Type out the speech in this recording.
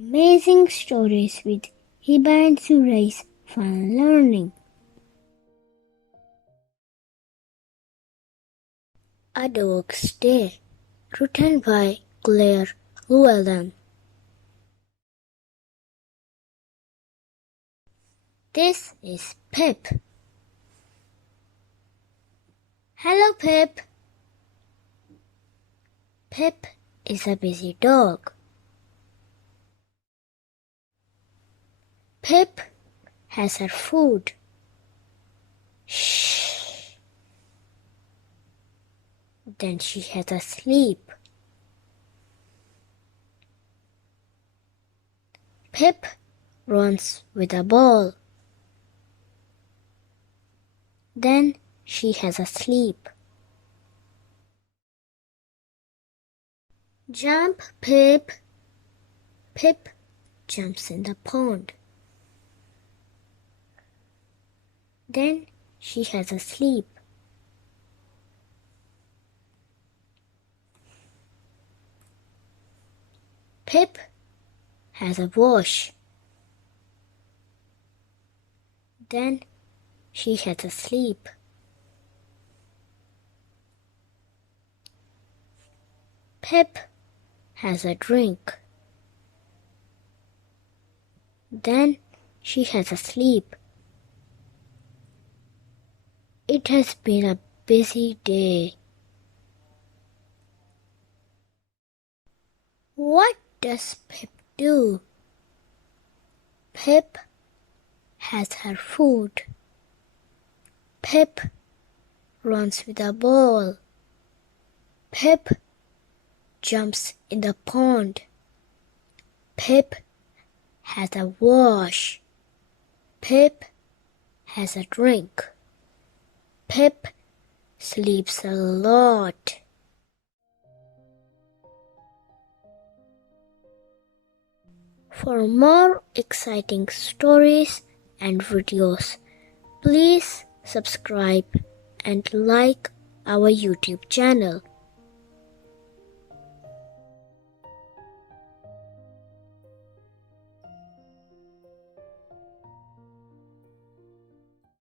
Amazing stories with Hiba and Zurais. Fun learning. A Dog's Day, written by Llewellyn. This is Pip. Hello, Pip. Pip is a busy dog. Pip has her food. Shh. Then she has a sleep. Pip runs with a ball. Then she has a sleep. Jump, Pip. Pip jumps in the pond. Then she has a sleep. Pip has a wash. Then she has a sleep. Pip has a drink. Then she has a sleep. It has been a busy day. What does Pip do? Pip has her food. Pip runs with a ball. Pip jumps in the pond. Pip has a wash. Pip has a drink. Pip sleeps a lot. For more exciting stories and videos, please subscribe and like our YouTube channel.